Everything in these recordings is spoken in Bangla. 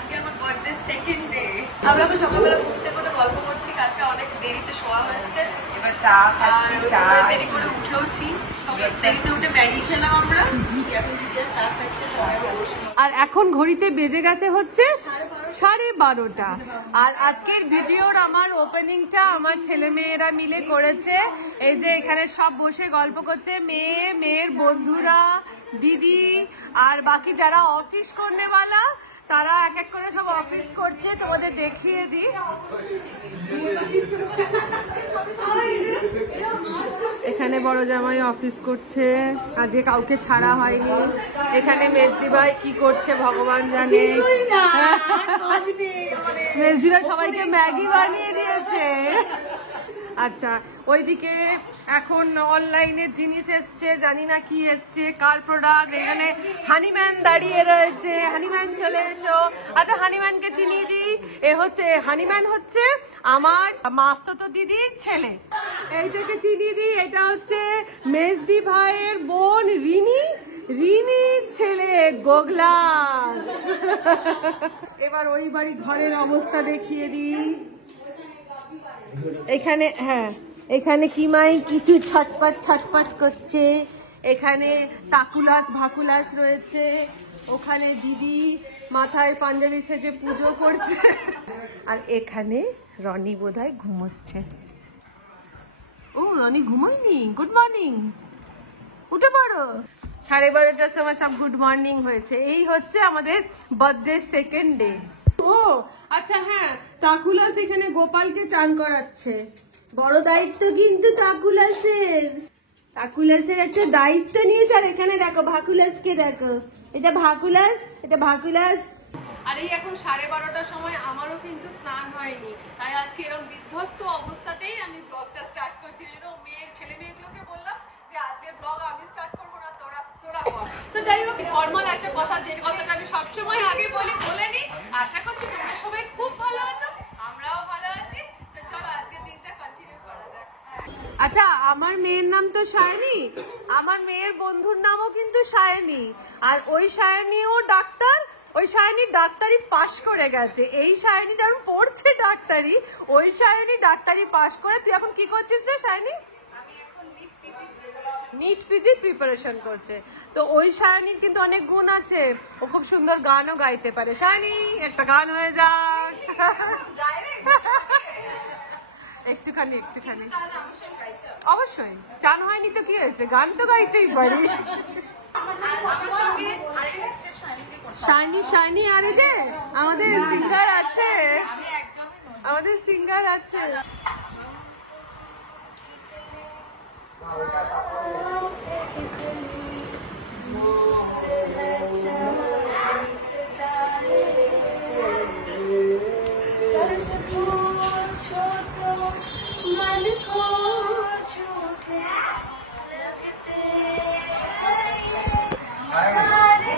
আজকে আমার বার্থডে সেকেন্ড ডে। আমরা এখন সকালবেলা ঘুরতে করে গল্প করছি, কালকে অনেক দেরিতে শোয়া হয়েছে, এবার চা খাচ্ছি, চা দেরি করে উঠেওছি, দেরিতে উঠে ম্যাগি খেলাম আমরা, এখন চা খাচ্ছি সবাই। আর এখন ঘড়িতে বেজে গেছে হচ্ছে 12:30। আর আজকের ভিডিওর আমার ওপেনিংটা আমার ছেলে মেয়েরা মিলে করেছে। এই যে এখানে সব বসে গল্প করছে, মেয়ের বন্ধুরা, দিদি আর বাকি যারা অফিস করনেওয়ালা তারা এক এক করে সব অফিস করছে। তোমাদের দেখিয়ে দিই, এখানে বড় জামাই অফিস করছে, আজকে কাউকে ছাড়া হয়নি। এখানে মেজদি ভাই কি করছে ভগবান জানে, মেজদি ভাই সবাইকে ম্যাগি বানিয়ে দিয়েছে। আচ্ছা, ওইদিকে এখন অনলাইনে জিনিস এসছে, জানি না কি এসছে, কার প্রোডাক্ট। এখানে হানিম্যান দাঁড়িয়ে রয়েছে, হানিম্যান চলে এসো। আচ্ছা, হানিম্যানকে চিনিয়ে দিই, হানিম্যান হচ্ছে আমার মাস্তুতো দিদির ছেলে। এইটাকে চিনিয়ে দিই, এটা হচ্ছে মেজদি ভাইয়ের বোন রিনির ছেলে গোগলাস। এবার ওই বাড়ি ঘরের অবস্থা দেখিয়ে দিই। এখানে কিমাই কিছু ছটপট করছে। এখানে তাকুলাস ভাকুলাস রয়েছে। ওখানে দিদি মাথায় পাঞ্জাবি সেজে পুজো করছে। আর এখানে রনি বোধহয় ঘুমোচ্ছে। ও, রনি ঘুমোয়নি। গুড মর্নিং, উঠে পড়ো। 12:30টার সময় সব গুড মর্নিং হয়েছে। এই হচ্ছে আমাদের বার্থডে সেকেন্ড ডে। ও আচ্ছা, হ্যাঁ, তাকুলাস এখানে গোপালকে চান করাচ্ছে। বড় দায়িত্ব কিন্তু তাকুলাসের একটা দায়িত্ব নিয়েছে। আর এখানে দেখো ভাকুলাসকে, দেখো এটা ভাকুলাস। আর এই এখন 12:30টার সময় আমারও কিন্তু স্নান হয়নি, তাই আজকে এরকম বিধ্বস্ত অবস্থাতেই আমি ব্লগটা স্টার্ট করছি। ছেলে মেয়েগুলোকে বললাম যে আজকে ব্লগ আমি স্টার্ট করবো না, তোরা কর। তো যাই হোক, ফর্মাল একটা কথা, যে কথাটা আমি সবসময় আগে বলে নিই। আশা করছি তোমরা সবাই খুব ভালো আছো, আমরাও ভালো আছি। তো চলো আজকে দিনটা কন্টিনিউ করা যাক। আচ্ছা, আমার মেয়ের নাম তো সায়নী, আমার মেয়ের বন্ধুর নামও কিন্তু সায়নী। আর ওই সায়নীও ডাক্তার, ওই সায়নী ডাক্তারি পাশ করে গেছে। এই সায়নী যেমন পড়ছে ডাক্তারি, ওই সায়নী ডাক্তারি পাশ করে। তুই এখন কি করছিস রে সায়নী? নিট পিজি প্রিপারেশন করছে। তো ওই সায়নীর কিন্তু অনেক গুণ আছে, ও খুব সুন্দর গানও গাইতে পারে। সায়নী, একটা গান হয়ে যাক। একটুখানি অবশ্যই। চান হয়নি তো কি হয়েছে, গান তো গাইতেই পারি। শাইনি আর যে আমাদের সিঙ্গার আছে। मन को झूठे लगते सारे,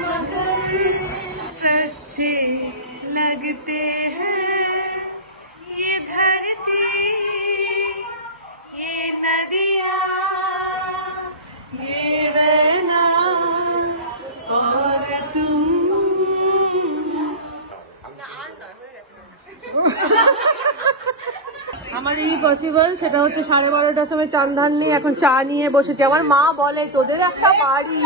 मगर सच्चे लगते हैं। ये धरती, ये नदियाँ, ये रहना और तुम। আমার এই পসিবল, সেটা হচ্ছে 12:30টার সময় চান্দান নিয়ে এখন চা নিয়ে বসেছি। আমার মা বলে তোদের একটা বাড়ি,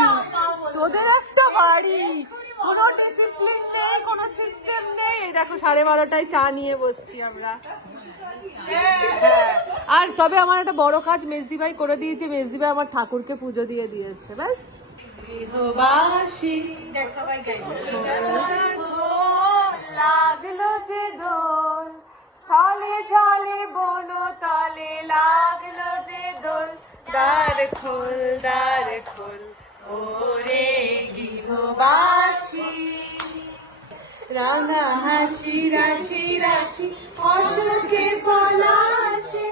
কোনো ডিসিপ্লিন নেই, কোনো সিস্টেম নেই। দেখো 12:30টায় চা নিয়ে বসছি আমরা। আর তবে আমার একটা বড় কাজ মেজদি ভাই করে দিয়েছে, মেজদি ভাই আমার ঠাকুরকে পুজো দিয়ে দিয়েছে। ব্যাস, গৃহবাসী লাগলো যে দোল, স্থলে জলে বন তলে লাগলো যে দোল। দ্বার খোল ওরে গৃহবাসী, রাঙা হাসি রাশি অশোকে পলাশে,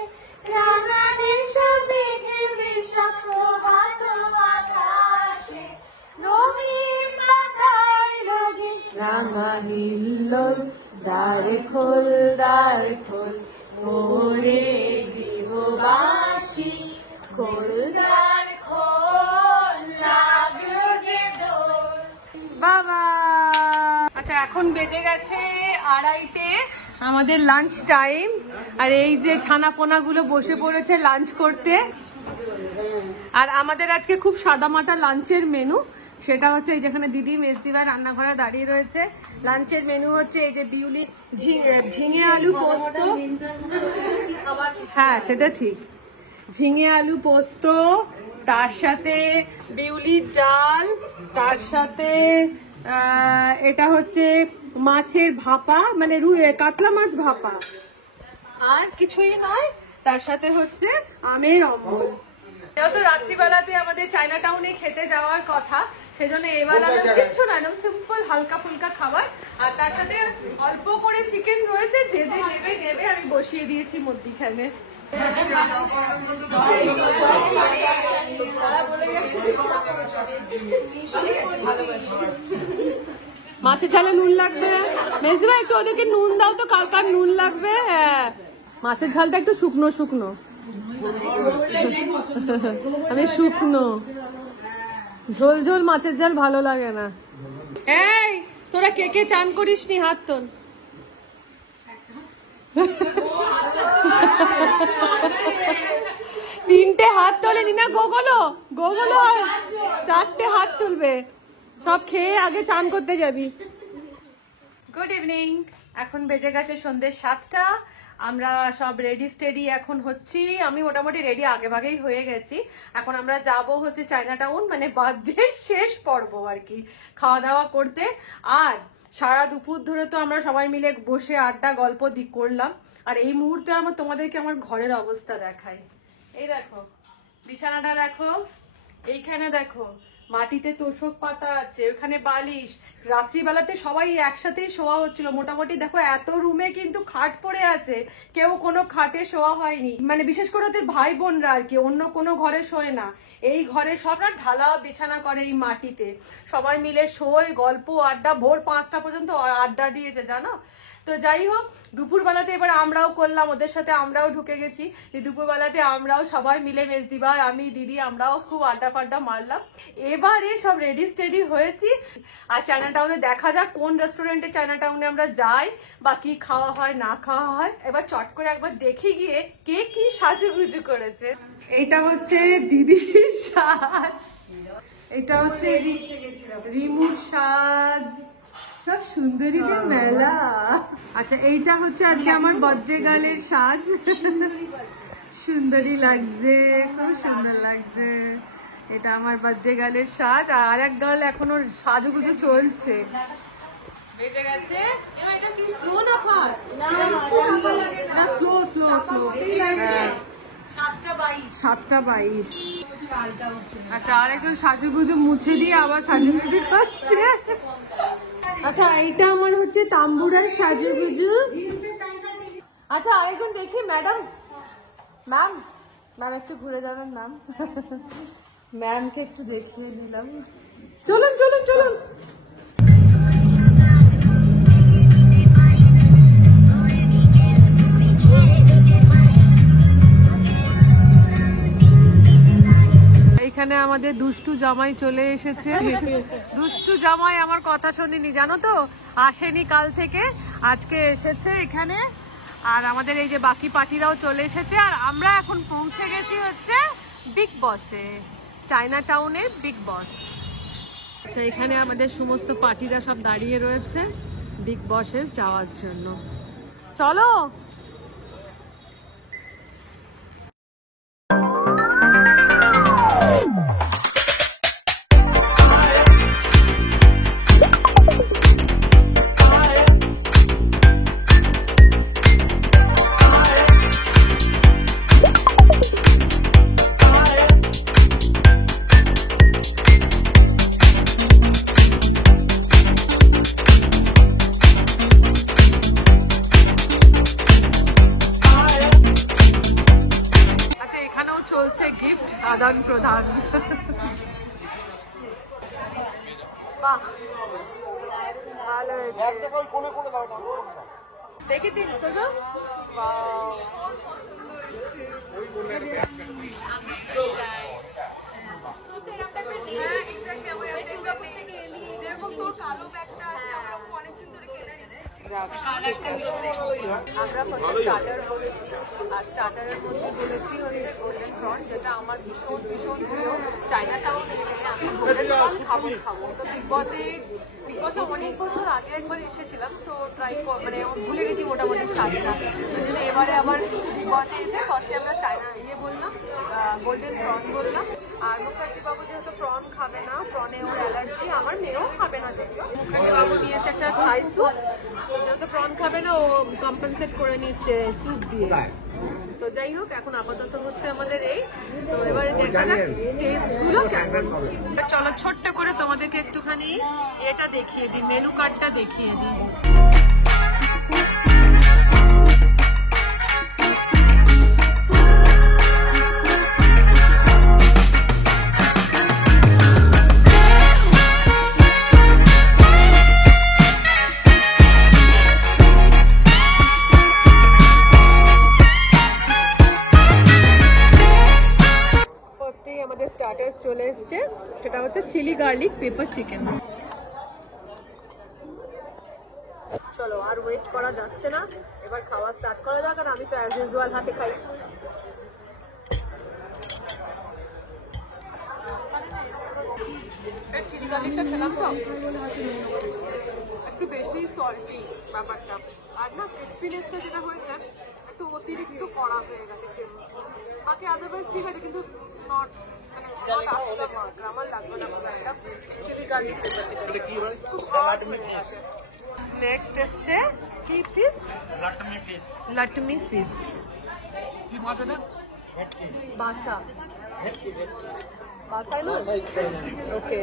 রাঙা নেশা মেঘে মেশা প্রভাত আকাশে, রঙিন পাতায় রঙিন রাঙা হিল্লোল। দ্বার খোল ওরে গৃহবাসী, খোল দ্বার খোল লাগলো যে দোল। বাবা আচ্ছা এখন বেজে গেছে 2:30, আমাদের লাঞ্চ টাইম। আর এই যে ছানা পোনা গুলো বসে পড়েছে লাঞ্চ করতে। আর আমাদের আজকে খুব সাদামাটা লাঞ্চের মেনু, সেটা হচ্ছে এই যেখানে দিদি মেজদিভাই রান্নাঘরে দাঁড়িয়ে রয়েছে। লাঞ্চের মেনু হচ্ছে এই যে বিউলি ঝিঙে আলু পোস্ত। হ্যাঁ সেটা ঠিক, ঝিঙে আলু পোস্ত, তার সাথে বিউলির ডাল, তার সাথে এটা হচ্ছে মাছের ভাপা, মানে কাতলা মাছ ভাপা, আর কিছুই নয়। তার সাথে হচ্ছে আমের অম্বল। যেহেতু রাত্রিবেলাতে আমাদের চায়না টাউনে খেতে যাওয়ার কথা, সেজন্য এবেলা কিচ্ছু না, সিম্পল হালকা ফুলকা খাবার। আর তার সাথে অল্প করে চিকেন রয়েছে, যে যে নেবে নেবে, আমি বসিয়ে দিয়েছি মধ্যিখানে। মাছের ঝালে নুন লাগবে, মেজদিভাই একটু ওদেরকে নুন দাও তো, কার কার নুন লাগবে। হ্যাঁ মাছের ঝালটা একটু শুকনো শুকনো, আমি শুকনো, ঝোল ঝোল মাছের ঝাল ভালো লাগে না। এই তোরা কে কে চান করিস নি, হাত তোল। তিনটে হাত তোলেনি না, গোগুলো 4টে হাত তুলবে। সব খেয়ে আগে চান করতে যাবি। গুড ইভিনিং, এখন বেজে গেছে সন্ধ্যে 7টা। আমরা সব রেডি স্টেডি এখন হচ্ছি। আমি মোটামুটি রেডি আগে ভাগেই হয়ে গেছি। এখন আমরা যাব হচ্ছে চায়না টাউন, মানে বার্থডে শেষ পর্ব আর কি, খাওয়া দাওয়া করতে। আর সারা দুপুর ধরে তো আমরা সবাই মিলে বসে আড্ডা গল্প করলাম। আর এই মুহূর্তে তোমাদেরকে আমার ঘরের অবস্থা দেখাই। এই দেখো বিছানাটা, দেখো এইখানে দেখো মাটিতে তোষক পাতা আছে, ওখানে বালিশ। রাত্রিবেলাতে সবাই একসাথেই শোয়া হচ্ছিল মোটামুটি। দেখো এত রুমে কিন্তু খাট পড়ে আছে, কেউ কোনো খাটে শোয়া হয়নি, মানে বিশেষ করে ওদের ভাই বোনরা আর কি, অন্য কোনো ঘরে শোয় না। এই ঘরে সব না ঢালা বিছানা করে এই মাটিতে, সবাই মিলে শোয়, গল্প আড্ডা, ভোর 5টা পর্যন্ত আড্ডা দিয়েছে জানো। তো যাই হোক, দুপুরবেলাতে এবার আমরাও করলাম, ওদের সাথে আমরাও ঢুকে গেছি। দুপুরবেলাতে আমরাও সবাই মিলে, মেজদিভাই, আমি, দিদি, আমরাও খুব আড্ডা ফাড্ডা মারলাম। এবারে সব রেডি স্টেডি হয়েছি। আর চায়না টাউনে দেখা যাক কোন রেস্টুরেন্টে চায়না টাউনে আমরা যাই, বা কি খাওয়া হয় না খাওয়া হয়। এবার চট করে একবার দেখে গিয়ে কে কি সাজুগুজু করেছে। এইটা হচ্ছে দিদির সাজ, এটা হচ্ছে রিমুর সাজ, সব সুন্দরীদের মেলা। আচ্ছা এইটা হচ্ছে আজকে আমার বার্থডে গার্লের সাজ, সুন্দরী লাগছে, খুব সুন্দর লাগছে। এটা আমার বার্থডে গার্লের সাজ। আর এক গার্ল এখনো সাজুগুজু চলছে। বেজে গেছে, এটা কি স্লো না ফাস্ট? না স্লো স্লো স্লো। 7:22। আচ্ছা আর একজন সাজুগুজু মুছে দিয়ে আবার সাজুগুজু করছে। আচ্ছা এইটা আমার হচ্ছে তাম্বুরার সাজুগুজু। আচ্ছা আরেকজন দেখি, ম্যাডাম, ম্যাম একটু ঘুরে যাবেন ম্যাম, ম্যামকে একটু দেখিয়ে দিলাম। চলুন চলুন চলুন। এখানে আমাদের দুষ্টু জামাই চলে এসেছে। দুষ্টু জামাই আমার কথা শোনেনি জানো তো, আসেনি কাল থেকে, আজকে এসেছে এখানে। আর আমাদের এই যে বাকি পার্টিরাও চলে এসেছে। আর আমরা এখন পৌঁছে গেছি হচ্ছে বিগ বসে, চায়না টাউনের বিগ বস। আচ্ছা এখানে আমাদের সমস্ত পার্টিরা সব দাঁড়িয়ে রয়েছে বিগ বসে যাওয়ার জন্য। চলো। গিফট আদান প্রদান। বাহ ভালো দেখি দিন তো যেরকম তোর কালো ব্যাগটা আছে, অনেকদিন আমরা ফার্স্টে স্টার্টার বলেছি, আর স্টার্টারের মধ্যে বলেছি হচ্ছে গোল্ডেন প্রন, যেটা আমার ভীষণ ভীষণ প্রিয়। চায়না টাউন এলে আমি গোল্ডেন প্রন খাবো। তো বিগ বসে অনেক বছর আগে একবার এসেছিলাম, তো ট্রাই মানে ভুলে গেছি মোটামুটি স্বাদটা। ওই জন্য এবারে আবার বিগ বসে এসে ফার্স্টে আমরা চায়না বললাম, গোল্ডেন প্রন বললাম। আর মুখার্জি বাবু যেহেতু প্রন খাবে না, প্রনে ওর অ্যালার্জি, আমার মেয়েও খাবে না যদিও। মুখার্জি বাবু নিয়েছে একটা থাই স্যুপ, যেহেতু প্রন খাবে না ও কম্পেনসেট করে নিচ্ছে স্যুপ দিয়ে। তো যাই হোক, এখন আপাতত হচ্ছে আমাদের এই। তো এবারে দেখা যাক টেস্ট গুলো কেমন। চলো ছোট্ট করে তোমাদেরকে একটুখানি এটা দেখিয়ে দিই, মেনু কার্ডটা দেখিয়ে দিই। আমাদের স্টার্টার্স চলে এসছে, সেটা হচ্ছে চিলি গার্লিক পেপার চিকেন। চলো আর ওয়েট করা যাচ্ছে না, এবার খাওয়া স্টার্ট করা যাক। আর আমি তো অ্যাজ ইউজুয়াল হাতে খাই। চিলি গার্লিকটা খেলাম তো একটু বেশি সল্টি ব্যাপারটা, আর না ক্রিসপিনেসটা যেটা হয়েছে একটু অতিরিক্ত কড়া হয়ে গেছে। বাকি আদারওয়াইজ ঠিক আছে, কিন্তু নট আমার লাগবে না একটা chilli garlic pepper chicken. Next এসছে কি পিস? লাটমি ফিশ। কি মাছ এটা? বাসা না? ওকে,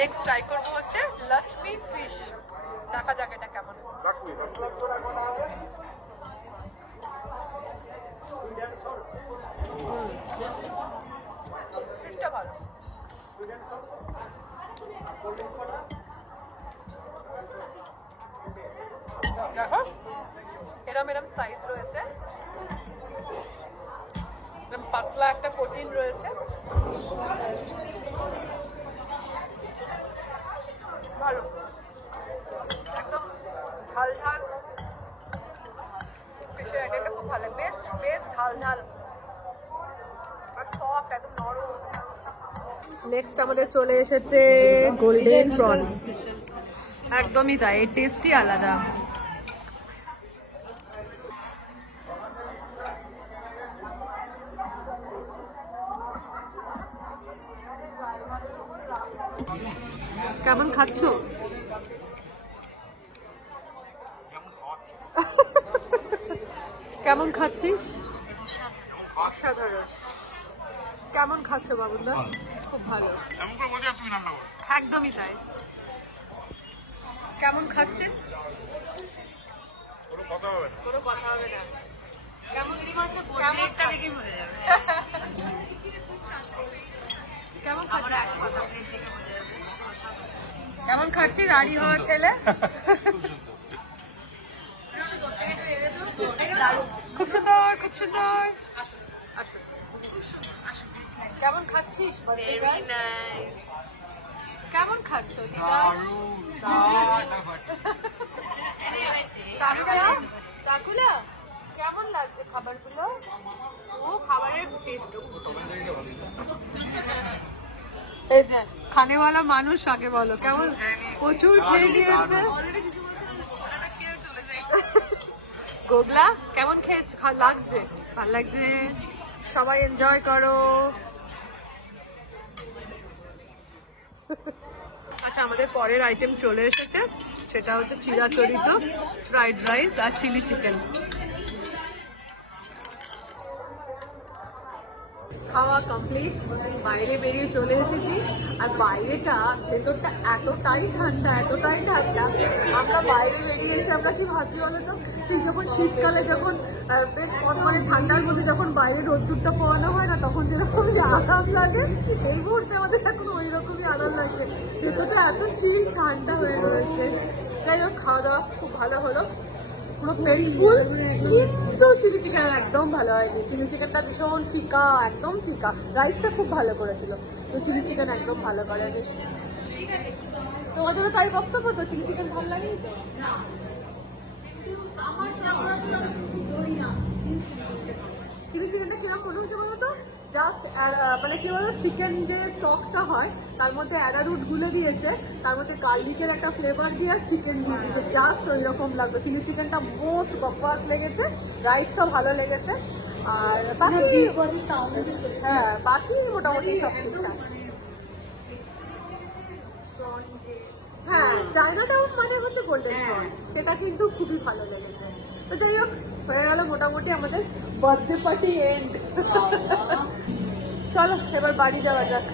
নেক্সট ট্রাই করবো হচ্ছে লাটমি ফিশ। দেখা যাক এটা কেমন। ফিশটা ভালো। দেখো এরম সাইজ রয়েছে, পাতলা একটা প্রোটিন রয়েছে, ভালো, একদম ঝাল ঝাল। ফিশের আইটেমটা খুব ভালো, বেশ ঝাল ঝাল আর সফট, একদম নরম। নেক্সট আমাদের চলে এসেছে গোল্ডেন প্রন। একদমই তাই, এই টেস্টই আলাদা। কেমন খাচ্ছ? কেমন খাচ্ছিস? অসাধারণ। কেমন খাচ্ছ বাবুদা? খুব ভালো। একদমই তাই। কেমন খাচ্ছে? কোনো কথা হবে না। কেমন খাচ্ছিস রাড়ি হওয়া ছেলে? খুব সুন্দর, খুব সুন্দর। কেমন খাচ্ছিস? কেমন খাচ্ছ? কাকুলা কেমন লাগছে খাবারগুলো? ও খাবারের টেস্ট এই যে খানেওয়ালা মানুষ আগে বলো কেমন? প্রচুর খেয়ে নিয়েছে। গোগলা কেমন খেয়েছো? লাগছে? ভালো লাগছে, সবাই এনজয় করো। আচ্ছা, আমাদের পরের আইটেম চলে এসেছে, সেটা হচ্ছে চিরাচরিত ফ্রাইড রাইস আর চিলি চিকেন। খাওয়া কমপ্লিট, বাইরে বেরিয়ে চলে এসেছি। আর বাইরেটা ভেতরটা এতটাই ঠান্ডা, এতটাই ঠান্ডা। আমরা বাইরে বেরিয়ে এসে আমরা কি ভাবছি বলতো, ঠিক যখন শীতকালে যখন বেশ মানে ঠান্ডার মধ্যে যখন বাইরে রোদ্দুরটা পোয়ানো হয় না, তখন যেরকম যে আরাম লাগে, এই মুহূর্তে আমাদের এখন ওই রকমই আরাম লাগছে। ভেতরটা এত চিল ঠান্ডা হয়ে রয়েছে। যাই হোক, খাওয়া দাওয়া খুব ভালো হলো, পুরো পেটফুল। কিন্তু চিলি চিকেন একদম ভালো হয়নি। চিলি চিকেনটা ভীষণ ফিকা, একদম ফিকা। রাইসটা খুব ভালো করেছিল, তো চিলি চিকেন একদম ভালো করেনি। তোমাদের তাই বক্তব্য তো চিলি চিকেন ভালো লাগে তো? চিলি চিকেনটা কিরকম মনে হচ্ছে বলো তো? জাস্ট মানে কি বলো, চিকেন যে স্টকটা হয় তার মধ্যে অ্যারারুট গুলে দিয়েছে, তার মধ্যে গার্লিকের একটা ফ্লেভার দিয়ে চিকেন দিয়ে দিয়েছে, জাস্ট ওই রকম লাগবে। চিলি চিকেনটা মোস্ট বকবাস লেগেছে, রাইসটা ভালো লেগেছে, আর বাকি হ্যাঁ বাকি মোটামুটি সব ঠিকঠাক। হ্যাঁ, চায়না টাউন মানে হচ্ছে গোল্ডেন স্টোন, সেটা কিন্তু খুবই ভালো লেগেছে। তো যাই হোক, হয়ে গেল মোটামুটি আমাদের বার্থডে পার্টি এন্ড। চলো এবার বাড়ি যাওয়া যাক।